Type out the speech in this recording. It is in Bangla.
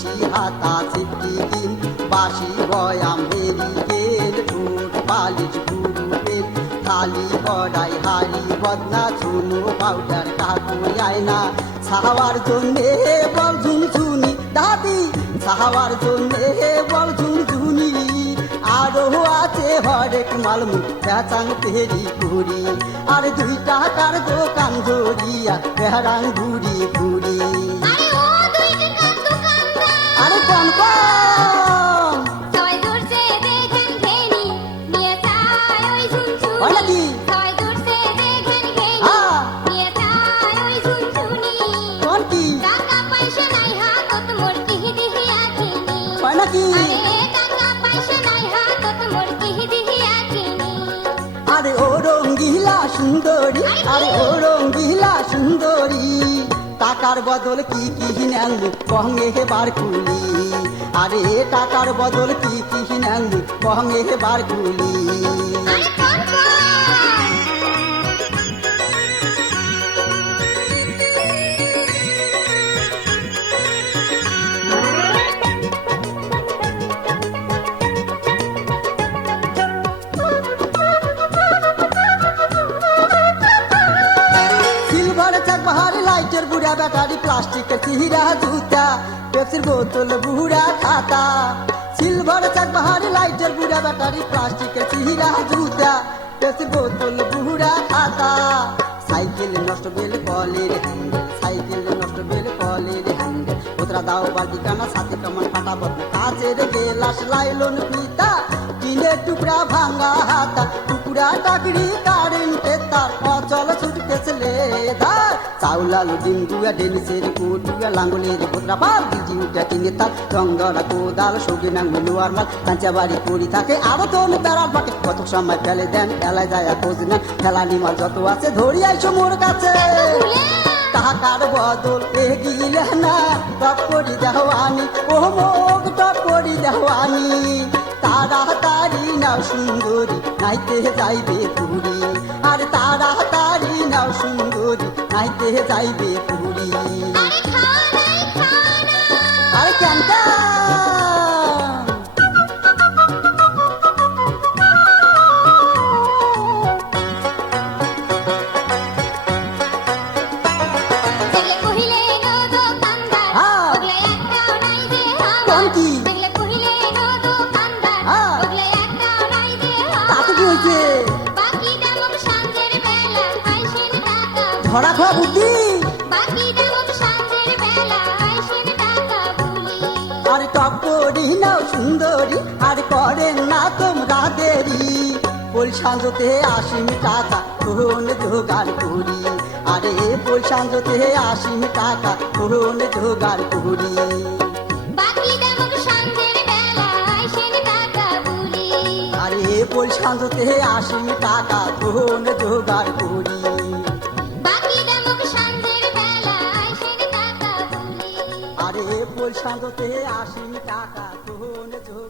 তুলসী হাতা ছিটি দিন বাসি বয়াম হেরিকেন ঠোঁট পালিশ গুরু পেন থালি কড়াই হাড়ি বদনা চুনো পাউডার কাকুই আয়না সাহাবার জন্যে বল ঝুনঝুনি দাদি সাহাবার জন্যে বল ঝুনঝুনি আরো আছে হরেক মালমু পেঁচাং পেরি ঘুরি আর 2 টাকার দোকান জড়িয়া বেহারান ঘুরি ঘুরি আরে কোন কোন নাকি কোন কি নাকি আরে ও রঙ্গিলা সুন্দরী আরে ও রঙ্গিলা সুন্দরী টাকার বদল কি কি নেলু কহঙ্গে হেবার কুলি আরে টাকার বদল কি কি নেলু কহঙ্গে হেবার কুলি লাইটের বুড়া ব্যাটারি প্লাস্টিকের চিহিরা জুতা পেপসির বোতল বুড়া খাতা সিলভার চাক বাহারি লাইটের বুড়া ব্যাটারি প্লাস্টিকের চিহিরা জুতা পেপসির বোতল বুড়া খাতা সাইকেল নষ্ট বেল কলের হ্যান্ডেল সাইকেল নষ্ট বেল কলের হ্যান্ডেল ওতরা দাও বালতি কানা সাথে কেমন ফাটা বদনা কাচের গেলাস লাইলন পিতা টিনের টুকরা ভাঙা হাতা টুকরা টাকড়ি কারেন্টের তার অচল ছুটকেছ লেদার চাউলালু ডিম দুয়া ডেনিসের কুটুয়া লাঙ্গলের ভদ্রা পাল বিজি উঠা টিঙে তাল রংধরা কোদাল সবজি নাঙ্গ লোয়ার মাল কাঁচা বাড়ি পড়ি থাকে আরো তোর বেড়ার পাকে কত সময় ফেলে দেন খেলায় যায় খোঁজ না খেলা নিমাল যত আছে ধরি আইসো মোর কাছে টাকার বদল এগিলে না টপ করি দেওয়ানি ও মুখ টপ করি দেওয়ানি তাড়াতাড়ি নাও সুন্দরী নাইতে যাইবে পুরী আর তাড়াতাড়ি নাও সুন্দরী নাইতে যাইবে পুরী আরে কেন ধরা খোয়া বুদ্ধি আর টপ করি নাও সুন্দরী আর করেন না তোমরা দেরি বল সাঁজতে 80 টাকা কোন জোগাড় করি আরে বল সাঁজতে 80 টাকা কোন জোগাড় করি আরে বল সাঁজতে 80 টাকা কোন জোগাড় করি আরে বল সাঁজতে 80 টাকা কোন জোগাড়